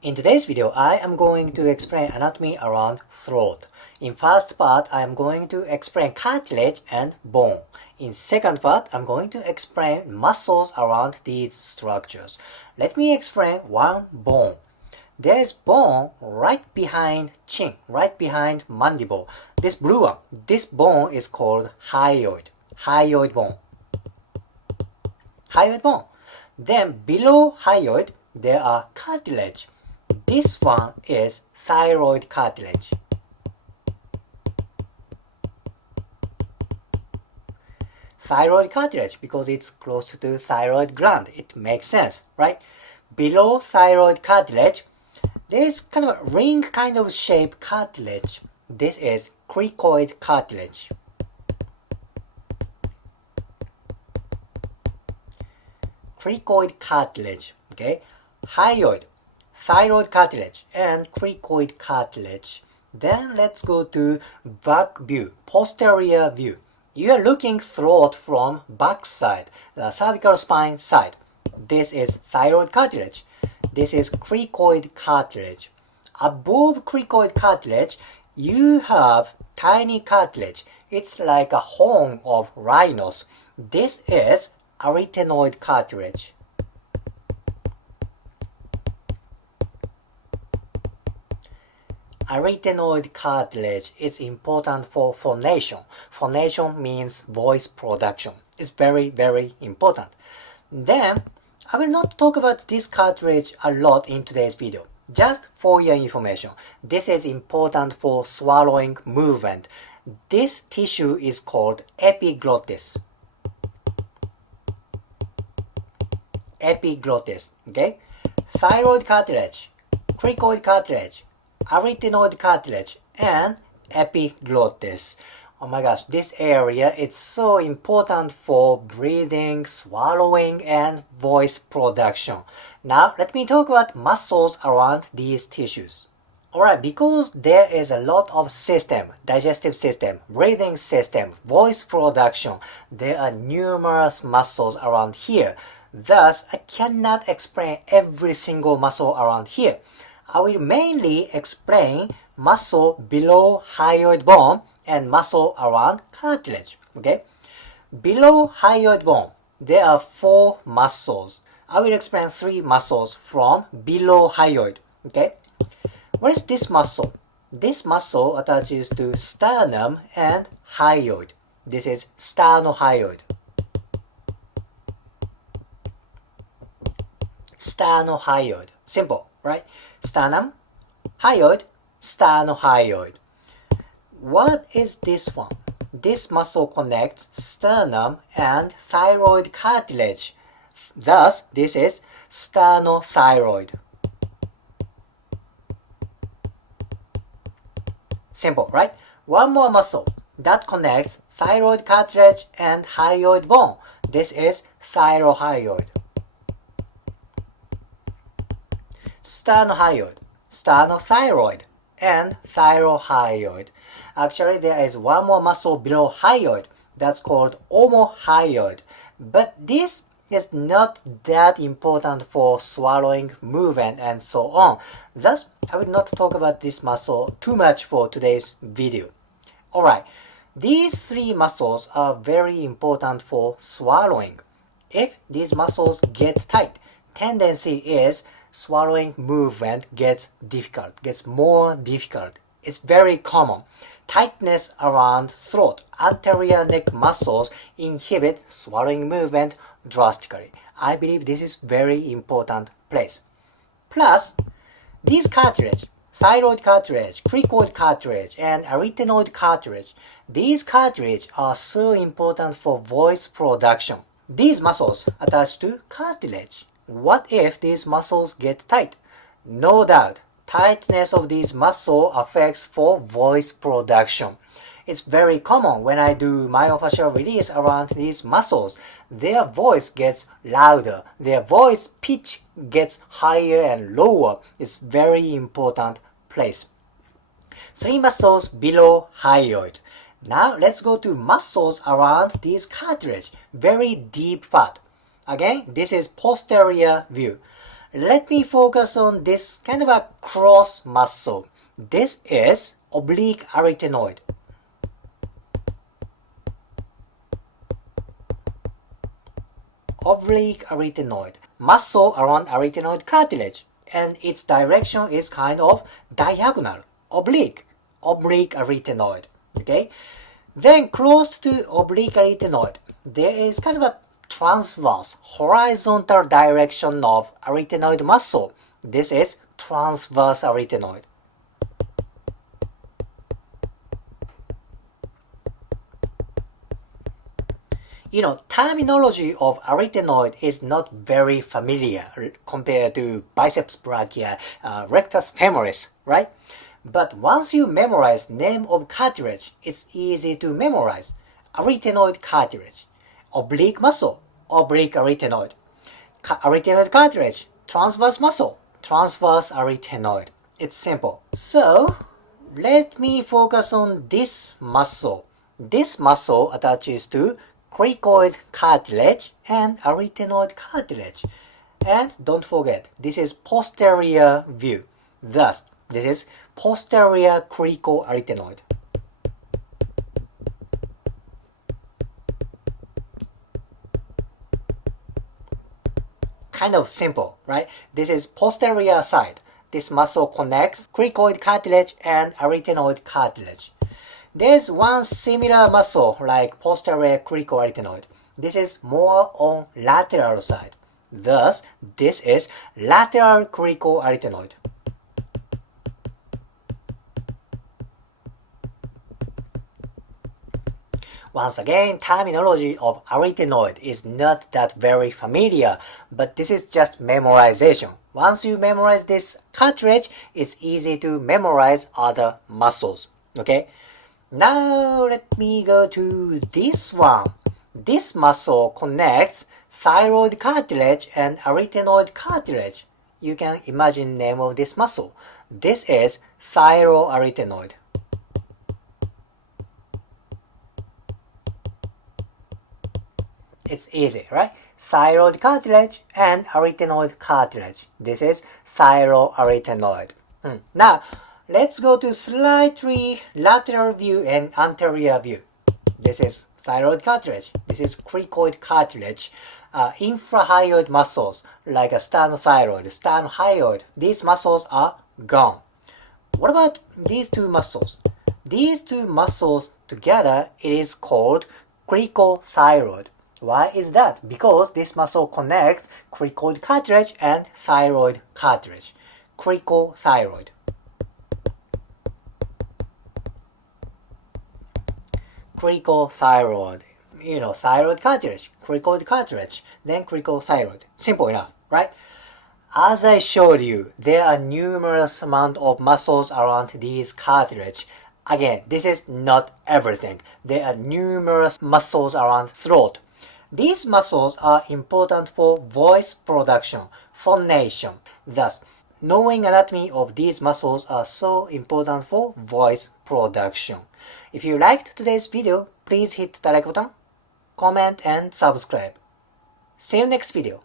In today's video, I am going to explain anatomy around throat. In first part, I am going to explain cartilage and bone. In second part, I'm going to explain muscles around these structures. Let me explain one bone. There is bone right behind chin, right behind mandible. This blue one, this bone is called hyoid. Hyoid bone. Hyoid bone. Then below hyoid, there are cartilage. This one is thyroid cartilage. Thyroid cartilage because it's close to the thyroid gland. It makes sense, right? Below thyroid cartilage, there is kind of a ring kind of shape cartilage. This is cricoid cartilage. Cricoid cartilage, okay? Hyoid, thyroid cartilage, and cricoid cartilage. Then let's go to back view, posterior view. You are looking throat from back side, the cervical spine side. This is thyroid cartilage. This is cricoid cartilage. Above cricoid cartilage, you have tiny cartilage. It's like a horn of rhinos. This is arytenoid cartilage. Arytenoid cartilage is important for phonation. Phonation means voice production. It's very, very important. Then, I will not talk about this cartilage a lot in today's video. Just for your information, this is important for swallowing movement. This tissue is called epiglottis. Epiglottis, okay? Thyroid cartilage, cricoid cartilage, arytenoid cartilage, and epiglottis. Oh my gosh, this area is so important for breathing, swallowing, and voice production. Now, let me talk about muscles around these tissues. Alright, because there is a lot of system, digestive system, breathing system, voice production, there are numerous muscles around here. Thus, I cannot explain every single muscle around here. I will mainly explain muscle below hyoid bone and muscle around cartilage, okay? Below hyoid bone, there are 4 muscles. I will explain 3 muscles from below hyoid, okay? What is this muscle? This muscle attaches to sternum and hyoid. This is sternohyoid. Sternohyoid. Simple, right? Sternum, hyoid, sternohyoid. What is this one? This muscle connects sternum and thyroid cartilage. Thus, this is sternothyroid. Simple, right? One more muscle that connects thyroid cartilage and hyoid bone. This is thyrohyoid. Sternohyoid, sternothyroid, and thyrohyoid. Actually, there is one more muscle below hyoid that's called omohyoid. But this is not that important for swallowing movement and so on. Thus, I will not talk about this muscle too much for today's video. Alright, these 3 muscles are very important for swallowing. If these muscles get tight, tendency is swallowing movement gets more difficult. It's very common. Tightness around throat, anterior neck muscles inhibit swallowing movement drastically. I believe this is very important place. Plus, these cartilage, thyroid cartilage, cricoid cartilage, and arytenoid cartilage, these cartilage are so important for voice production. These muscles attach to cartilage. What if these muscles get tight? No doubt, tightness of these muscles affects for voice production. It's very common when I do myofascial release around these muscles. Their voice gets louder. Their voice pitch gets higher and lower. It's very important place. 3 muscles below hyoid. Now let's go to muscles around these cartilage. Very deep part. Again, this is posterior view. let me focus on this kind of a cross muscle. This is oblique arytenoid. Oblique arytenoid. Muscle around arytenoid cartilage. And its direction is kind of diagonal. Oblique arytenoid. Okay? Then close to oblique arytenoid, there is kind of a transverse, horizontal direction of arytenoid muscle. This is transverse arytenoid. Terminology of arytenoid is not very familiar compared to biceps brachia, rectus femoris, right? But once you memorize name of cartilage, it's easy to memorize. Arytenoid cartilage. Oblique muscle, oblique arytenoid. Arytenoid cartilage, transverse muscle, transverse arytenoid. It's simple. So, let me focus on this muscle. This muscle attaches to cricoid cartilage and arytenoid cartilage. And don't forget, this is posterior view. Thus, this is posterior cricoarytenoid. Kind of simple, right? This is posterior side. This muscle connects cricoid cartilage and arytenoid cartilage. There's one similar muscle like posterior cricoarytenoid. This is more on lateral side. Thus, this is lateral cricoarytenoid. Once again, terminology of arytenoid is not that very familiar, but this is just memorization. Once you memorize this cartilage, it's easy to memorize other muscles. Okay? Now let me go to this one. This muscle connects thyroid cartilage and arytenoid cartilage. You can imagine the name of this muscle. This is thyroarytenoid. It's easy, right? Thyroid cartilage and arytenoid cartilage. This is thyroarytenoid. Now, let's go to slightly lateral view and anterior view. This is thyroid cartilage. This is cricoid cartilage. Infrahyoid muscles like a sternothyroid, sternohyoid, these muscles are gone. What about these two muscles? These two muscles together, it is called cricothyroid. Why is that? Because this muscle connects cricoid cartilage and thyroid cartilage. Cricothyroid. Cricothyroid. Thyroid cartilage, cricoid cartilage, then cricothyroid. Simple enough, right? As I showed you, there are numerous amount of muscles around these cartilage. Again, this is not everything. There are numerous muscles around throat. These muscles are important for voice production, phonation. Thus, knowing anatomy of these muscles are so important for voice production. If you liked today's video, please hit the like button, comment and subscribe. See you next video.